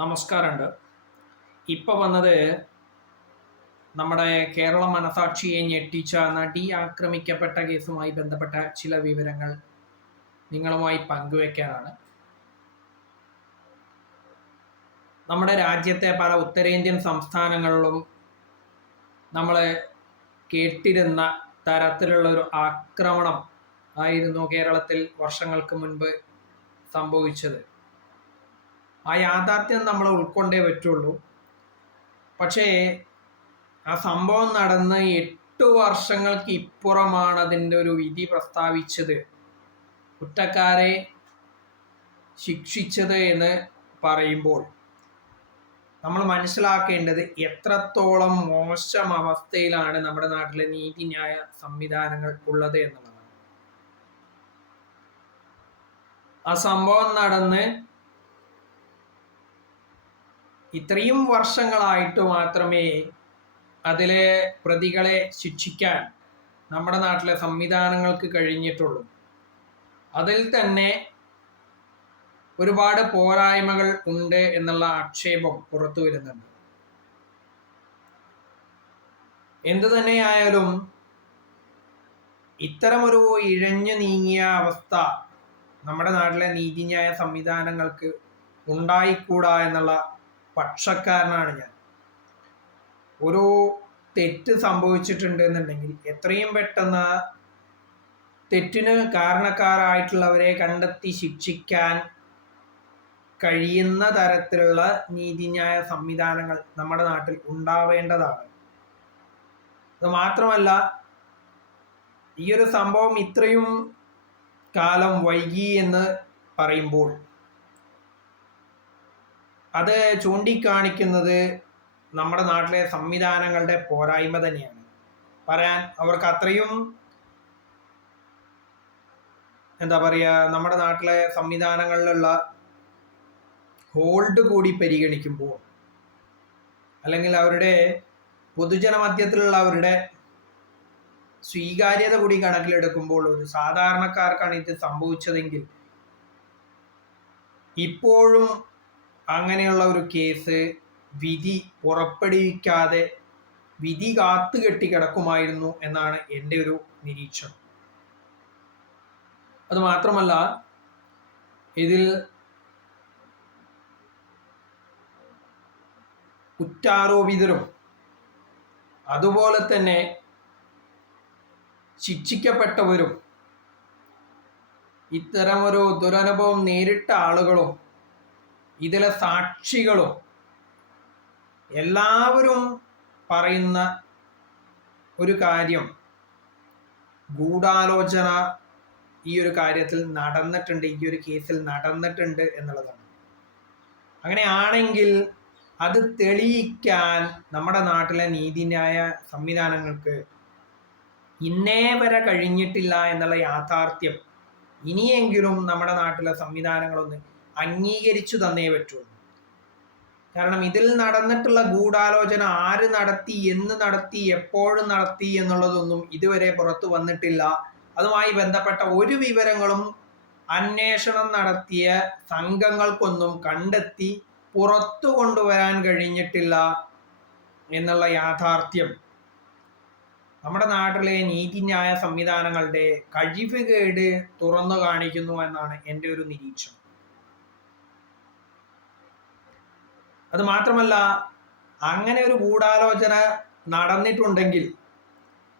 നമസ്കാരമുണ്ട്. ഇപ്പോൾ വന്നത് നമ്മുടെ കേരള മനസാക്ഷിയെ ഞെട്ടിച്ച നടി ആക്രമിക്കപ്പെട്ട കേസുമായി ബന്ധപ്പെട്ട ചില വിവരങ്ങൾ നിങ്ങളുമായി പങ്കുവെക്കാനാണ്. നമ്മുടെ രാജ്യത്തെ പല ഉത്തരേന്ത്യൻ സംസ്ഥാനങ്ങളിലും നമ്മൾ കേട്ടിരുന്ന തരത്തിലുള്ള ഒരു ആക്രമണം ആയിരുന്നു കേരളത്തിൽ വർഷങ്ങൾക്ക് മുൻപ് സംഭവിച്ചത്. ആ യാഥാർത്ഥ്യം നമ്മൾ ഉൾക്കൊണ്ടേ പറ്റുള്ളൂ. പക്ഷേ ആ സംഭവം നടന്ന് എട്ട് വർഷങ്ങൾക്ക് ഇപ്പുറമാണ് അതിന്റെ ഒരു വിധി പ്രസ്താവിച്ചത്. കുറ്റക്കാരെ ശിക്ഷിച്ചത് എന്ന് പറയുമ്പോൾ നമ്മൾ മനസ്സിലാക്കേണ്ടത് എത്രത്തോളം മോശം അവസ്ഥയിലാണ് നമ്മുടെ നാട്ടിലെ നീതിന്യായ സംവിധാനങ്ങൾ ഉള്ളത് എന്നുള്ളതാണ്. ആ സംഭവം നടന്ന് ഇത്രയും വർഷങ്ങളായിട്ട് മാത്രമേ അതിലെ പ്രതികളെ ശിക്ഷിക്കാൻ നമ്മുടെ നാട്ടിലെ സംവിധാനങ്ങൾക്ക് കഴിഞ്ഞിട്ടുള്ളൂ. അതിൽ തന്നെ ഒരുപാട് പോരായ്മകൾ ഉണ്ട് എന്നുള്ള ആക്ഷേപം പുറത്തു വരുന്നുണ്ട്. എന്തു തന്നെയായാലും ഇത്തരമൊരു ഇഴഞ്ഞു നീങ്ങിയ അവസ്ഥ നമ്മുടെ നാട്ടിലെ നീതിന്യായ സംവിധാനങ്ങൾക്ക് ഉണ്ടായിക്കൂടാ എന്നുള്ള പക്ഷക്കാരനാണ് ഞാൻ. ഒരു തെറ്റ് സംഭവിച്ചിട്ടുണ്ട് എന്നുണ്ടെങ്കിൽ എത്രയും പെട്ടെന്ന് തെറ്റിന് കാരണക്കാരായിട്ടുള്ളവരെ കണ്ടെത്തി ശിക്ഷിക്കാൻ കഴിയുന്ന തരത്തിലുള്ള നീതിന്യായ സംവിധാനങ്ങൾ നമ്മുടെ നാട്ടിൽ ഉണ്ടാവേണ്ടതാണ്. അത് മാത്രമല്ല ഈ ഒരു സംഭവം ഇത്രയും കാലം വൈകി എന്ന് പറയുമ്പോൾ അത് ചൂണ്ടിക്കാണിക്കുന്നത് നമ്മുടെ നാട്ടിലെ സംവിധാനങ്ങളുടെ പോരായ്മ തന്നെയാണ്. പറയാൻ അവർക്ക് അത്രയും എന്താ പറയുക നമ്മുടെ നാട്ടിലെ സംവിധാനങ്ങളിലുള്ള ഹോൾഡ് കൂടി പരിഗണിക്കുമ്പോൾ അല്ലെങ്കിൽ അവരുടെ പൊതുജന മധ്യത്തിലുള്ള അവരുടെ സ്വീകാര്യത കൂടി കണക്കിലെടുക്കുമ്പോൾ ഒരു സാധാരണക്കാർക്കാണ് ഇത് സംഭവിച്ചതെങ്കിൽ ഇപ്പോഴും അങ്ങനെയുള്ള ഒരു കേസ് വിധി പുറപ്പെടുവിക്കാതെ വിധി കാത്തു കെട്ടി കിടക്കുമായിരുന്നു എന്നാണ് എന്റെ ഒരു നിരീക്ഷണം. അത് മാത്രമല്ല ഇതിൽ കുറ്റാരോപിതരും അതുപോലെ തന്നെ ശിക്ഷിക്കപ്പെട്ടവരും ഇത്തരമൊരു ദുരനുഭവം നേരിട്ട ആളുകളും ഇതിലെ സാക്ഷികളും എല്ലാവരും പറയുന്ന ഒരു കാര്യം ഗൂഢാലോചന ഈ ഒരു കാര്യത്തിൽ നടന്നിട്ടുണ്ട് ഈ ഒരു കേസിൽ നടന്നിട്ടുണ്ട് എന്നുള്ളതാണ്. അങ്ങനെയാണെങ്കിൽ അത് തെളിയിക്കാൻ നമ്മുടെ നാട്ടിലെ നീതിന്യായ സംവിധാനങ്ങൾക്ക് ഇന്നേ വരെ കഴിഞ്ഞിട്ടില്ല എന്നുള്ള യാഥാർത്ഥ്യം ഇനിയെങ്കിലും നമ്മുടെ നാട്ടിലെ സംവിധാനങ്ങളൊന്ന് അംഗീകരിച്ചു തന്നേ പറ്റുള്ളൂ. കാരണം ഇതിൽ നടന്നിട്ടുള്ള ഗൂഢാലോചന ആര് നടത്തി എന്ന് നടത്തി എപ്പോഴും നടത്തി എന്നുള്ളതൊന്നും ഇതുവരെ പുറത്തു വന്നിട്ടില്ല. അതുമായി ബന്ധപ്പെട്ട ഒരു വിവരങ്ങളും അന്വേഷണം നടത്തിയ സംഘങ്ങൾക്കൊന്നും കണ്ടെത്തി പുറത്തു കൊണ്ടുവരാൻ കഴിഞ്ഞിട്ടില്ല എന്നുള്ള യാഥാർത്ഥ്യം. നമ്മുടെ നാട്ടിലെ നീതിന്യായ സംവിധാനങ്ങളുടെ കഴിവുകേട് തുറന്നു കാണിക്കുന്നു എന്നാണ് എന്റെ ഒരു നിരീക്ഷണം. അത് മാത്രമല്ല അങ്ങനെ ഒരു ഗൂഢാലോചന നടന്നിട്ടുണ്ടെങ്കിൽ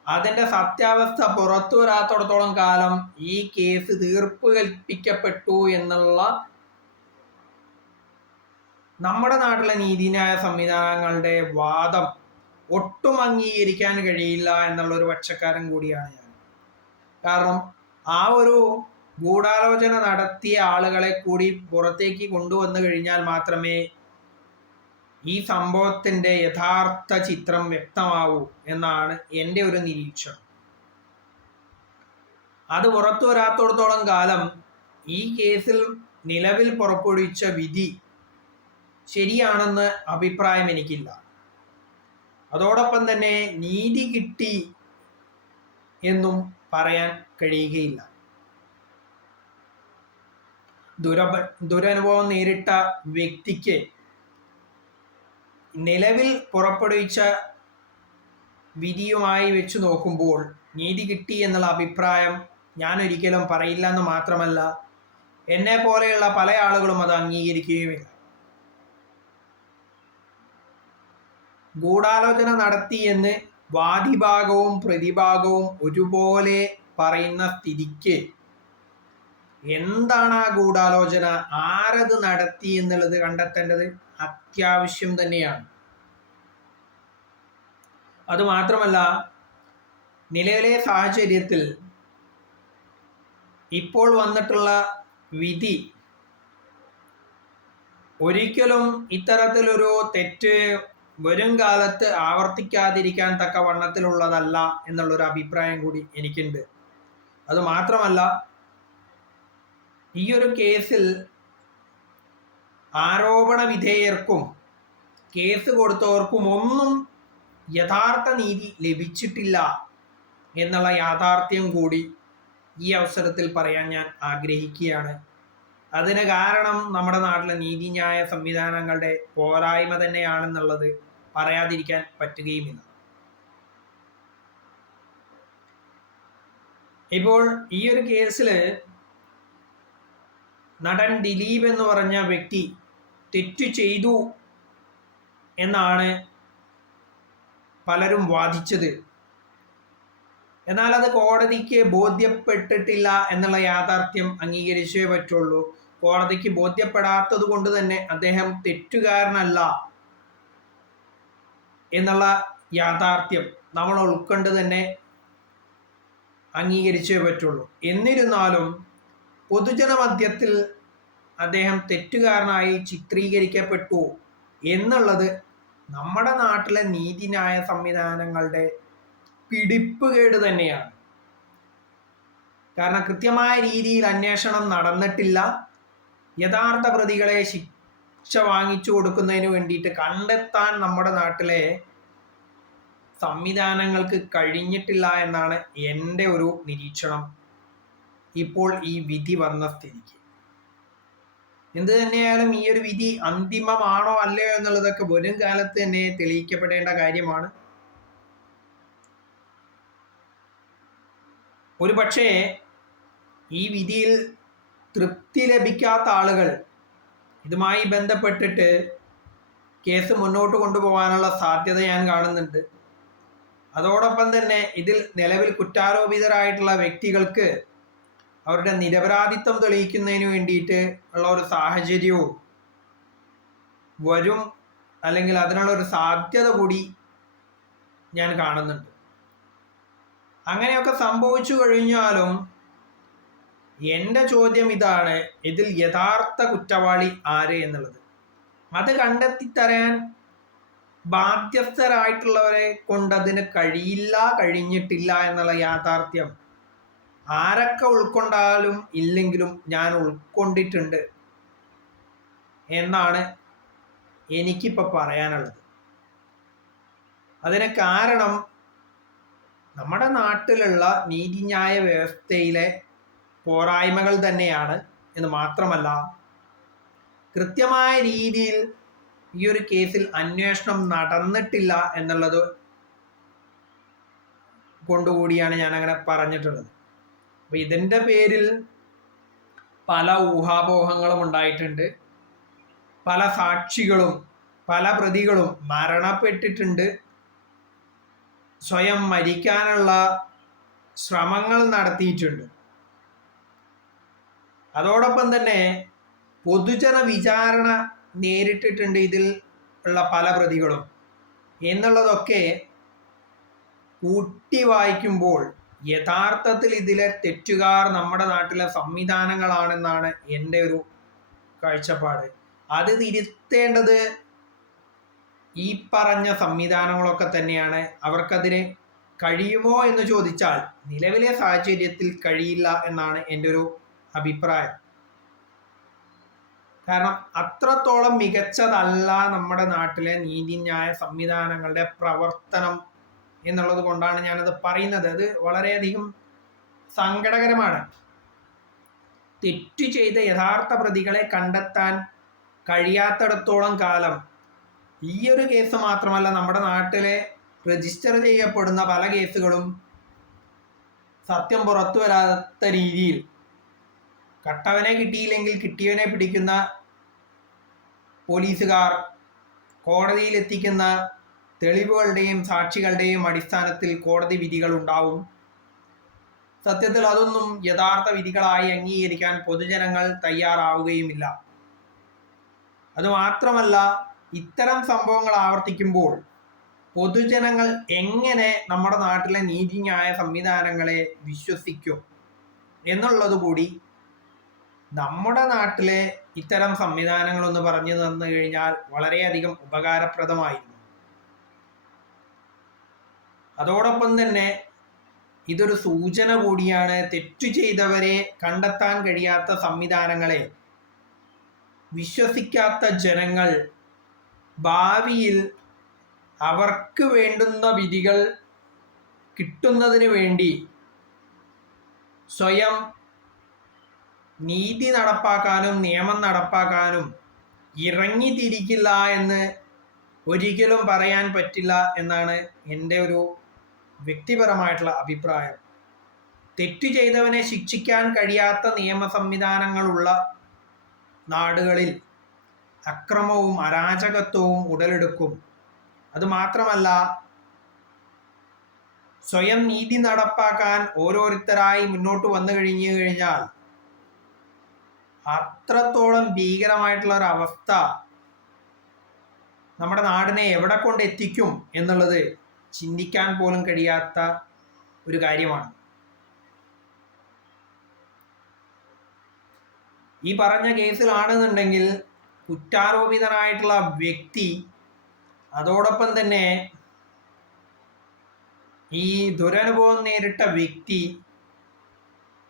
അതിന്റെ സത്യാവസ്ഥ പുറത്തു വരാത്തടത്തോളം കാലം ഈ കേസ് തീർപ്പ് കൽപ്പിക്കപ്പെട്ടു എന്നുള്ള നമ്മുടെ നാട്ടിലെ നീതിന്യായ സംവിധാനങ്ങളുടെ വാദം ഒട്ടും അംഗീകരിക്കാൻ കഴിയില്ല എന്നുള്ള ഒരു പക്ഷക്കാരൻ കൂടിയാണ് ഞാൻ. കാരണം ആ ഒരു ഗൂഢാലോചന നടത്തിയ ആളുകളെ കൂടി പുറത്തേക്ക് കൊണ്ടുവന്നു കഴിഞ്ഞാൽ മാത്രമേ ഈ സംഭവത്തിന്റെ യഥാർത്ഥ ചിത്രം വ്യക്തമാവൂ എന്നാണ് എന്റെ ഒരു നിരീക്ഷണം. അത് പുറത്തു വരാത്തോടത്തോളം കാലം ഈ കേസിൽ നിലവിൽ പുറപ്പെടുവിച്ച വിധി ശരിയാണെന്ന് അഭിപ്രായം എനിക്കില്ല. അതോടൊപ്പം തന്നെ നീതി കിട്ടി എന്നും പറയാൻ കഴിയുകയില്ല. ദുരപ ദുരനുഭവം നേരിട്ട വ്യക്തിക്ക് നിലവിൽ പുറപ്പെടുവിച്ച വിധിയുമായി വെച്ച് നോക്കുമ്പോൾ നീതി കിട്ടി എന്നുള്ള അഭിപ്രായം ഞാൻ ഒരിക്കലും പറയില്ല എന്ന് മാത്രമല്ല എന്നെ പോലെയുള്ള പല ആളുകളും അത് അംഗീകരിക്കുകയുമില്ല. ഗൂഢാലോചന നടത്തി എന്ന് വാദിഭാഗവും പ്രതിഭാഗവും ഒരുപോലെ പറയുന്ന സ്ഥിതിക്ക് എന്താണ് ആ ഗൂഢാലോചന? ആരത് നടത്തി എന്നുള്ളത് കണ്ടെത്തേണ്ടത് അത്യാവശ്യം തന്നെയാണ്. അതുമാത്രമല്ല നിലവിലെ സാഹചര്യത്തിൽ ഇപ്പോൾ വന്നിട്ടുള്ള വിധി ഒരിക്കലും ഇത്തരത്തിലൊരു തെറ്റ് വരും കാലത്ത് ആവർത്തിക്കാതിരിക്കാൻ തക്ക വണ്ണത്തിലുള്ളതല്ല എന്നുള്ളൊരു അഭിപ്രായം കൂടി എനിക്കുണ്ട്. അത് മാത്രമല്ല ഈ ഒരു കേസിൽ ആരോപണ വിധേയർക്കും കേസ് കൊടുത്തവർക്കും ഒന്നും യഥാർത്ഥ നീതി ലഭിച്ചിട്ടില്ല എന്നുള്ള യാഥാർത്ഥ്യം കൂടി ഈ അവസരത്തിൽ പറയാൻ ഞാൻ ആഗ്രഹിക്കുകയാണ്. അതിന് കാരണം നമ്മുടെ നാട്ടിലെ നീതിന്യായ സംവിധാനങ്ങളുടെ പോരായ്മ തന്നെയാണെന്നുള്ളത് പറയാതിരിക്കാൻ പറ്റുകയുമില്ല. ഇപ്പോൾ ഈ ഒരു കേസിൽ നടൻ ദിലീപ് എന്ന് പറഞ്ഞ വ്യക്തി തെറ്റു ചെയ്തു എന്നാണ് പലരും വാദിച്ചത്. എന്നാൽ അത് കോടതിക്ക് ബോധ്യപ്പെട്ടിട്ടില്ല എന്നുള്ള യാഥാർത്ഥ്യം അംഗീകരിച്ചേ പറ്റുള്ളൂ. കോടതിക്ക് ബോധ്യപ്പെടാത്തത് കൊണ്ട് തന്നെ അദ്ദേഹം തെറ്റുകാരനല്ല എന്നുള്ള യാഥാർത്ഥ്യം നമ്മൾ ഉൾക്കൊണ്ട് തന്നെ അംഗീകരിച്ചേ പറ്റുള്ളൂ. എന്നിരുന്നാലും പൊതുജന മധ്യത്തിൽ അദ്ദേഹം തെറ്റുകാരനായി ചിത്രീകരിക്കപ്പെട്ടു എന്നുള്ളത് നമ്മുടെ നാട്ടിലെ നീതിന്യായ സംവിധാനങ്ങളുടെ പിടിപ്പുകേട് തന്നെയാണ്. കാരണം കൃത്യമായ രീതിയിൽ അന്വേഷണം നടന്നിട്ടില്ല. യഥാർത്ഥ പ്രതികളെ ശിക്ഷ വാങ്ങിച്ചു കൊടുക്കുന്നതിന് വേണ്ടിയിട്ട് കണ്ടെത്താൻ നമ്മുടെ നാട്ടിലെ സംവിധാനങ്ങൾക്ക് കഴിഞ്ഞിട്ടില്ല എന്നാണ് എന്റെ ഒരു നിരീക്ഷണം. ഇപ്പോൾ ഈ വിധി വന്ന സ്ഥിതിക്ക്. എന്ത് തന്നെയായാലും ഈ ഒരു വിധി അന്തിമമാണോ അല്ലയോ എന്നുള്ളതൊക്കെ വരും കാലത്ത് തന്നെ തെളിയിക്കപ്പെടേണ്ട കാര്യമാണ്. ഒരു പക്ഷേ ഈ വിധിയിൽ തൃപ്തി ലഭിക്കാത്ത ആളുകൾ ഇതുമായി ബന്ധപ്പെട്ടിട്ട് കേസ് മുന്നോട്ട് കൊണ്ടുപോകാനുള്ള സാധ്യത ഞാൻ കാണുന്നുണ്ട്. അതോടൊപ്പം തന്നെ ഇതിൽ നിലവിൽ കുറ്റാരോപിതരായിട്ടുള്ള വ്യക്തികൾക്ക് അവരുടെ നിരപരാധിത്വം തെളിയിക്കുന്നതിന് വേണ്ടിയിട്ട് ഉള്ള ഒരു സാഹചര്യവും വരും അല്ലെങ്കിൽ അതിനുള്ള ഒരു സാധ്യത കൂടി ഞാൻ കാണുന്നുണ്ട്. അങ്ങനെയൊക്കെ സംഭവിച്ചു കഴിഞ്ഞാലും എന്റെ ചോദ്യം ഇതാണ് ഇതിൽ യഥാർത്ഥ കുറ്റവാളി ആര് എന്നുള്ളത്? അത് കണ്ടെത്തി തരാൻ ബാധ്യസ്ഥരായിട്ടുള്ളവരെ കൊണ്ടതിന് കഴിയില്ല കഴിഞ്ഞിട്ടില്ല എന്നുള്ള യാഥാർത്ഥ്യം ആരൊക്കെ ഉൾക്കൊണ്ടാലും ഇല്ലെങ്കിലും ഞാൻ ഉൾക്കൊണ്ടിട്ടുണ്ട് എന്നാണ് എനിക്കിപ്പോൾ പറയാനുള്ളത്. അതിന് കാരണം നമ്മുടെ നാട്ടിലുള്ള നീതിന്യായ വ്യവസ്ഥയിലെ പോരായ്മകൾ തന്നെയാണ് എന്ന് മാത്രമല്ല കൃത്യമായ രീതിയിൽ ഈ ഒരു കേസിൽ അന്വേഷണം നടന്നിട്ടില്ല എന്നുള്ളത് കൊണ്ടുകൂടിയാണ് ഞാൻ അങ്ങനെ പറഞ്ഞിട്ടുള്ളത്. അപ്പോൾ ഇതിന്റെ പേരിൽ പല ഊഹാപോഹങ്ങളും ഉണ്ടായിട്ടുണ്ട്. പല സാക്ഷികളും പല പ്രതികളും മരണപ്പെട്ടിട്ടുണ്ട്. സ്വയം മരിക്കാനുള്ള ശ്രമങ്ങൾ നടത്തിയിട്ടുണ്ട്. അതോടൊപ്പം തന്നെ പൊതുജന വിചാരണ നേരിട്ടിട്ടുണ്ട് ഇതിൽ ഉള്ള പല പ്രതികളും. എന്നുള്ളതൊക്കെ കൂട്ടി വായിക്കുമ്പോൾ യഥാർത്ഥത്തിൽ ഇതിലെ തെറ്റുകാർ നമ്മുടെ നാട്ടിലെ സംവിധാനങ്ങളാണെന്നാണ് എന്റെ ഒരു കാഴ്ചപ്പാട്. അത് തിരുത്തേണ്ടത് ഈ പറഞ്ഞ സംവിധാനങ്ങളൊക്കെ തന്നെയാണ്. അവർക്കതിന് കഴിയുമോ എന്ന് ചോദിച്ചാൽ നിലവിലെ സാഹചര്യത്തിൽ കഴിയില്ല എന്നാണ് എന്റെ ഒരു അഭിപ്രായം. കാരണം അത്രത്തോളം മികച്ചതല്ല നമ്മുടെ നാട്ടിലെ നീതിന്യായ സംവിധാനങ്ങളുടെ പ്രവർത്തനം എന്നുള്ളത് കൊണ്ടാണ് ഞാനത് പറയുന്നത്. അത് വളരെയധികം സങ്കടകരമാണ്. തെറ്റു ചെയ്ത യഥാർത്ഥ പ്രതികളെ കണ്ടെത്താൻ കഴിയാത്തിടത്തോളം കാലം ഈ ഒരു കേസ് മാത്രമല്ല നമ്മുടെ നാട്ടിലെ രജിസ്റ്റർ ചെയ്യപ്പെടുന്ന പല കേസുകളും സത്യം പുറത്തു വരാത്ത രീതിയിൽ കട്ടവനെ കിട്ടിയില്ലെങ്കിൽ കിട്ടിയവനെ പിടിക്കുന്ന പോലീസുകാർ കോടതിയിൽ എത്തിക്കുന്ന തെളിവുകളുടെയും സാക്ഷികളുടെയും അടിസ്ഥാനത്തിൽ കോടതി വിധികൾ ഉണ്ടാവും. സത്യത്തിൽ അതൊന്നും യഥാർത്ഥ വിധികളായി അംഗീകരിക്കാൻ പൊതുജനങ്ങൾ തയ്യാറാവുകയുമില്ല. അതുമാത്രമല്ല ഇത്തരം സംഭവങ്ങൾ ആവർത്തിക്കുമ്പോൾ പൊതുജനങ്ങൾ എങ്ങനെ നമ്മുടെ നാട്ടിലെ നീതിന്യായ സംവിധാനങ്ങളെ വിശ്വസിക്കും എന്നുള്ളത് കൂടി നമ്മുടെ നാട്ടിലെ ഇത്തരം സംവിധാനങ്ങളൊന്ന് പറഞ്ഞു തന്നു കഴിഞ്ഞാൽ വളരെയധികം ഉപകാരപ്രദമായിരുന്നു. അതോടൊപ്പം തന്നെ ഇതൊരു സൂചന കൂടിയാണ് തെറ്റു ചെയ്തവരെ കണ്ടെത്താൻ കഴിയാത്ത സംവിധാനങ്ങളെ. വിശ്വസിക്കാത്ത ജനങ്ങൾ ഭാവിയിൽ അവർക്ക് വേണ്ടുന്ന വിധികൾ കിട്ടുന്നതിന് വേണ്ടി സ്വയം നീതി നടപ്പാക്കാനും നിയമം നടപ്പാക്കാനും ഇറങ്ങിത്തിരിക്കില്ല എന്ന് ഒരിക്കലും പറയാൻ പറ്റില്ല എന്നാണ് എന്റെ ഒരു വ്യക്തിപരമായിട്ടുള്ള അഭിപ്രായം. തെറ്റു ചെയ്തവനെ ശിക്ഷിക്കാൻ കഴിയാത്ത നിയമ സംവിധാനങ്ങളുള്ള നാടുകളിൽ അക്രമവും അരാജകത്വവും ഉടലെടുക്കും. അതുമാത്രമല്ല സ്വയം നീതി നടപ്പാക്കാൻ ഓരോരുത്തരായി മുന്നോട്ട് വന്നു കഴിഞ്ഞു കഴിഞ്ഞാൽ അത്രത്തോളം ഭീകരമായിട്ടുള്ള ഒരു അവസ്ഥ നമ്മുടെ നാടിനെ എവിടെ കൊണ്ടെത്തിക്കും എന്നുള്ളത് ചിന്തിക്കാൻ പോലും കഴിയാത്ത ഒരു കാര്യമാണ്. ഈ പറഞ്ഞ കേസിലാണെന്നുണ്ടെങ്കിൽ കുറ്റാരോപിതനായിട്ടുള്ള വ്യക്തി അതോടൊപ്പം തന്നെ ഈ ദുരനുഭവം നേരിട്ട വ്യക്തി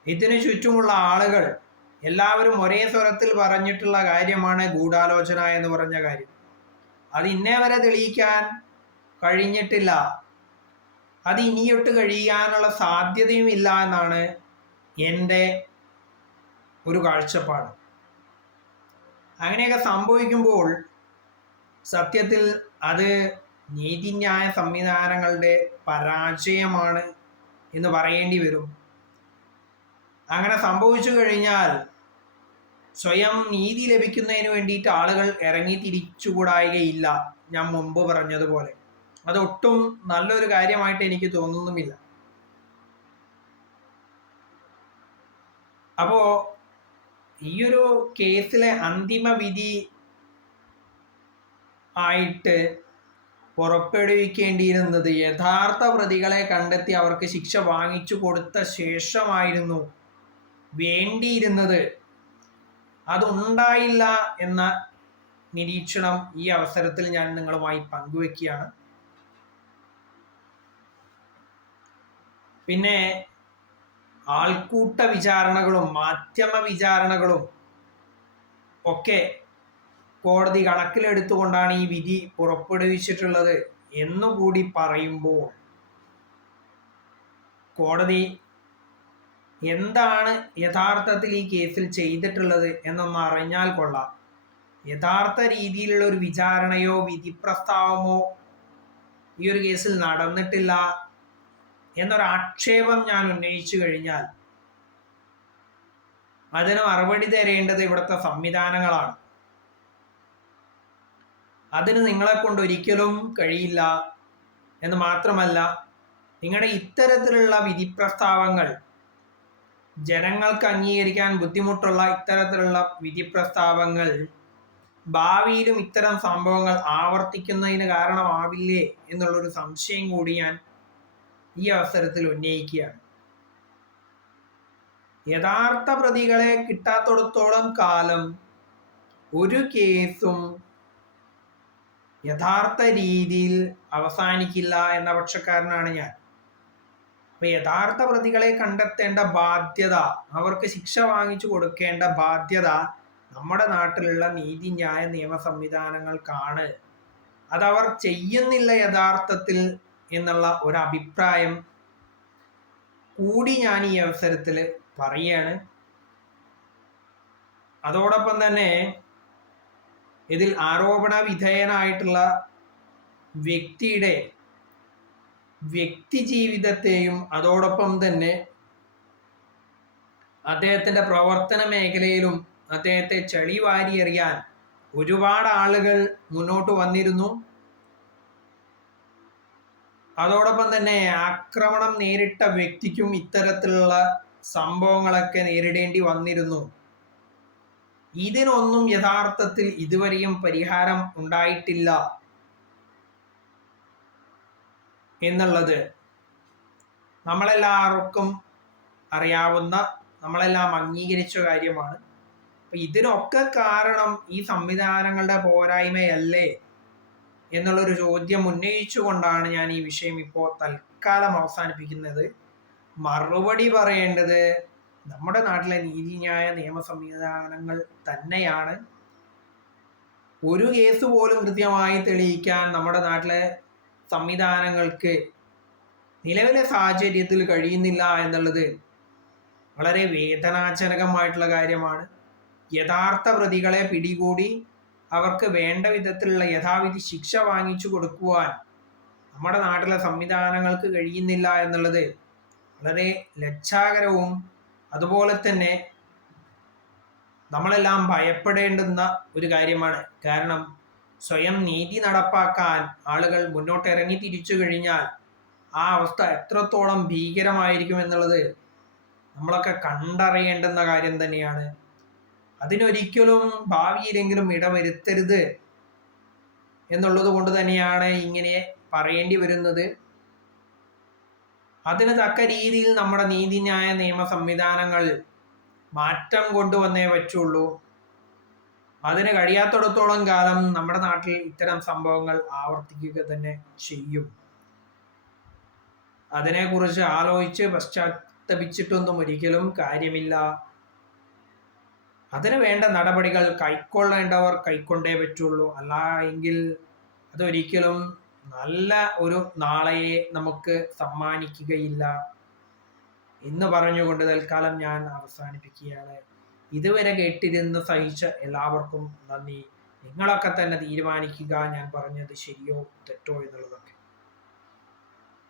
ഇതിനു ചുറ്റുമുള്ള ആളുകൾ എല്ലാവരും ഒരേ സ്വരത്തിൽ പറഞ്ഞിട്ടുള്ള കാര്യമാണ് ഗൂഢാലോചന എന്ന് പറഞ്ഞ കാര്യം. അത് ഇന്നേ വരെ തെളിയിക്കാൻ കഴിഞ്ഞിട്ടില്ല. അത് ഇനിയൊട്ട് കഴിയാനുള്ള സാധ്യതയും ഇല്ല എന്നാണ് എന്റെ ഒരു കാഴ്ചപ്പാട്. അങ്ങനെയൊക്കെ സംഭവിക്കുമ്പോൾ സത്യത്തിൽ അത് നീതിന്യായ സംവിധാനങ്ങളുടെ പരാജയമാണ് എന്ന് പറയേണ്ടി വരും. അങ്ങനെ സംഭവിച്ചു കഴിഞ്ഞാൽ സ്വയം നീതി ലഭിക്കുന്നതിന് വേണ്ടിയിട്ട് ആളുകൾ ഇറങ്ങി തിരിച്ചുകൂടായികയില്ല ഞാൻ മുമ്പ് പറഞ്ഞതുപോലെ. അതൊട്ടും നല്ലൊരു കാര്യമായിട്ട് എനിക്ക് തോന്നുന്നുമില്ല. അപ്പോ ഈയൊരു കേസിലെ അന്തിമ വിധി ആയിട്ട് പുറപ്പെടുവിക്കേണ്ടിയിരുന്നത് യഥാർത്ഥ പ്രതികളെ കണ്ടെത്തി അവർക്ക് ശിക്ഷ വാങ്ങിച്ചു കൊടുത്ത ശേഷമായിരുന്നു വേണ്ടിയിരുന്നത്. അതുണ്ടായില്ല എന്ന നിരീക്ഷണം ഈ അവസരത്തിൽ ഞാൻ നിങ്ങളുമായി പങ്കുവെക്കുകയാണ്. പിന്നെ ആൾക്കൂട്ട വിചാരണകളും മാധ്യമ വിചാരണകളും ഒക്കെ കോടതി കണക്കിലെടുത്തുകൊണ്ടാണ് ഈ വിധി പുറപ്പെടുവിച്ചിട്ടുള്ളത് എന്നുകൂടി പറയുമ്പോൾ കോടതി എന്താണ് യഥാർത്ഥത്തിൽ ഈ കേസിൽ ചെയ്തിട്ടുള്ളത് എന്നൊന്ന് അറിഞ്ഞാൽ കൊള്ളാം. യഥാർത്ഥ രീതിയിലുള്ള ഒരു വിചാരണയോ വിധി പ്രസ്താവമോ ഈ ഒരു കേസിൽ നടന്നിട്ടില്ല. എന്നൊരാക്ഷേപം ഞാൻ ഉന്നയിച്ചു കഴിഞ്ഞാൽ അതിന് മറുപടി തരേണ്ടത് ഇവിടുത്തെ സംവിധാനങ്ങളാണ്. അതിന് നിങ്ങളെ കൊണ്ട് ഒരിക്കലും കഴിയില്ല എന്ന് മാത്രമല്ല നിങ്ങളുടെ ഇത്തരത്തിലുള്ള വിധിപ്രസ്താവങ്ങൾ ജനങ്ങൾക്ക് അംഗീകരിക്കാൻ ബുദ്ധിമുട്ടുള്ള ഇത്തരത്തിലുള്ള വിധിപ്രസ്താവങ്ങൾ ഭാവിയിലും ഇത്തരം സംഭവങ്ങൾ ആവർത്തിക്കുന്നതിന് കാരണമാവില്ലേ എന്നുള്ളൊരു സംശയം കൂടി ഞാൻ ഈ അവസരത്തിൽ ഉന്നയിക്കുകയാണ്. യഥാർത്ഥ പ്രതികളെ കിട്ടാത്തിടത്തോളം കാലം ഒരു കേസും യഥാർത്ഥ രീതിയിൽ അവസാനിക്കില്ല എന്ന പക്ഷക്കാരനാണ് ഞാൻ. അപ്പൊ യഥാർത്ഥ പ്രതികളെ കണ്ടെത്തേണ്ട ബാധ്യത അവർക്ക് ശിക്ഷ വാങ്ങിച്ചു കൊടുക്കേണ്ട ബാധ്യത നമ്മുടെ നാട്ടിലുള്ള നീതിന്യായ നിയമ സംവിധാനങ്ങൾക്കാണ്. അതവർ ചെയ്യുന്നില്ല യഥാർത്ഥത്തിൽ എന്നുള്ള ഒരു അഭിപ്രായം കൂടി ഞാൻ ഈ അവസരത്തിൽ പറയുകയാണ് അതോടൊപ്പം തന്നെ ഇതിൽ ആരോപണ വിധേയനായിട്ടുള്ള വ്യക്തിയുടെ വ്യക്തി ജീവിതത്തെയും അതോടൊപ്പം തന്നെ അദ്ദേഹത്തിന്റെ പ്രവർത്തന മേഖലയിലും അദ്ദേഹത്തെ ചെളി വാരിയെറിയാൻ ഒരുപാട് ആളുകൾ മുന്നോട്ട് വന്നിരുന്നു. അതോടൊപ്പം തന്നെ ആക്രമണം നേരിട്ട വ്യക്തിക്കും ഇത്തരത്തിലുള്ള സംഭവങ്ങളൊക്കെ നേരിടേണ്ടി വന്നിരുന്നു. ഇതിനൊന്നും യഥാർത്ഥത്തിൽ ഇതുവരെയും പരിഹാരം ഉണ്ടായിട്ടില്ല എന്നുള്ളത് നമ്മളെല്ലാവർക്കും അറിയാവുന്ന നമ്മളെല്ലാം അംഗീകരിച്ച കാര്യമാണ്. ഇതിനൊക്കെ കാരണം ഈ സംവിധാനങ്ങളുടെ പോരായ്മയല്ലേ? എന്നുള്ളൊരു ചോദ്യം ഉന്നയിച്ചുകൊണ്ടാണ് ഞാൻ ഈ വിഷയം ഇപ്പോൾ തൽക്കാലം അവസാനിപ്പിക്കുന്നത്. മറുപടി പറയേണ്ടത് നമ്മുടെ നാട്ടിലെ നീതിന്യായ നിയമ സംവിധാനങ്ങൾ തന്നെയാണ്. ഒരു കേസ് പോലും കൃത്യമായി തെളിയിക്കാൻ നമ്മുടെ നാട്ടിലെ സംവിധാനങ്ങൾക്ക് നിലവിലെ സാഹചര്യത്തിൽ കഴിയുന്നില്ല എന്നുള്ളത് വളരെ വേദനാജനകമായിട്ടുള്ള കാര്യമാണ്. യഥാർത്ഥ പ്രതികളെ പിടികൂടി അവർക്ക് വേണ്ട വിധത്തിലുള്ള യഥാവിധി ശിക്ഷ വാങ്ങിച്ചു കൊടുക്കുവാൻ നമ്മുടെ നാട്ടിലെ സംവിധാനങ്ങൾക്ക് കഴിയുന്നില്ല എന്നുള്ളത് വളരെ ലജ്ജാകരവും അതുപോലെ തന്നെ നമ്മളെല്ലാം ഭയപ്പെടേണ്ടുന്ന ഒരു കാര്യമാണ്. കാരണം സ്വയം നീതി നടപ്പാക്കാൻ ആളുകൾ മുന്നോട്ട് ഇറങ്ങി തിരിച്ചു കഴിഞ്ഞാൽ ആ അവസ്ഥ എത്രത്തോളം ഭീകരമായിരിക്കും എന്നുള്ളത് നമ്മളൊക്കെ കണ്ടറിയേണ്ടുന്ന കാര്യം തന്നെയാണ്. അതിനൊരിക്കലും ഭാവിയിലെങ്കിലും ഇടവരുത്തരുത് എന്നുള്ളത് കൊണ്ട് തന്നെയാണ് ഇങ്ങനെ പറയേണ്ടി വരുന്നത്. അതിന് തക്ക രീതിയിൽ നമ്മുടെ നീതിന്യായ നിയമ സംവിധാനങ്ങൾ മാറ്റം കൊണ്ടുവന്നേ പറ്റുള്ളൂ. അതിന് കഴിയാത്തിടത്തോളം കാലം നമ്മുടെ നാട്ടിൽ ഇത്തരം സംഭവങ്ങൾ ആവർത്തിക്കുക തന്നെ ചെയ്യും. അതിനെക്കുറിച്ച് ആലോചിച്ച് പശ്ചാത്തപിച്ചിട്ടൊന്നും ഒരിക്കലും കാര്യമില്ല. അതിന് വേണ്ട നടപടികൾ കൈക്കൊള്ളേണ്ടവർ കൈക്കൊണ്ടേ പറ്റുള്ളൂ. അല്ല എങ്കിൽ അതൊരിക്കലും നല്ല ഒരു നാളെയെ നമുക്ക് സമ്മാനിക്കുകയില്ല. എന്ന് പറഞ്ഞുകൊണ്ട് തൽക്കാലം ഞാൻ അവസാനിപ്പിക്കുകയാണ്. ഇതുവരെ കേട്ടിരുന്ന് സഹിച്ച എല്ലാവർക്കും നന്ദി. നിങ്ങളൊക്കെ തന്നെ തീരുമാനിക്കുക. ഞാൻ പറഞ്ഞത് ശരിയോ തെറ്റോ എന്നുള്ളതൊക്കെ